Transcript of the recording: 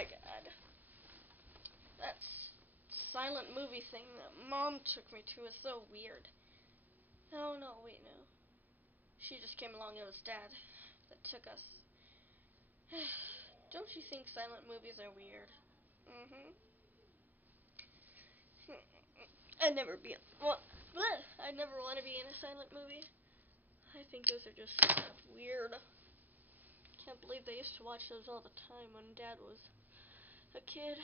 my god. That silent movie thing that Mom took me to is so weird. Oh, no, wait, no. She just came along, it was Dad that took us. Don't you think silent movies are weird? I'd never want to be in a silent movie. I think those are just weird. Can't believe they used to watch those all the time when Dad was a kid.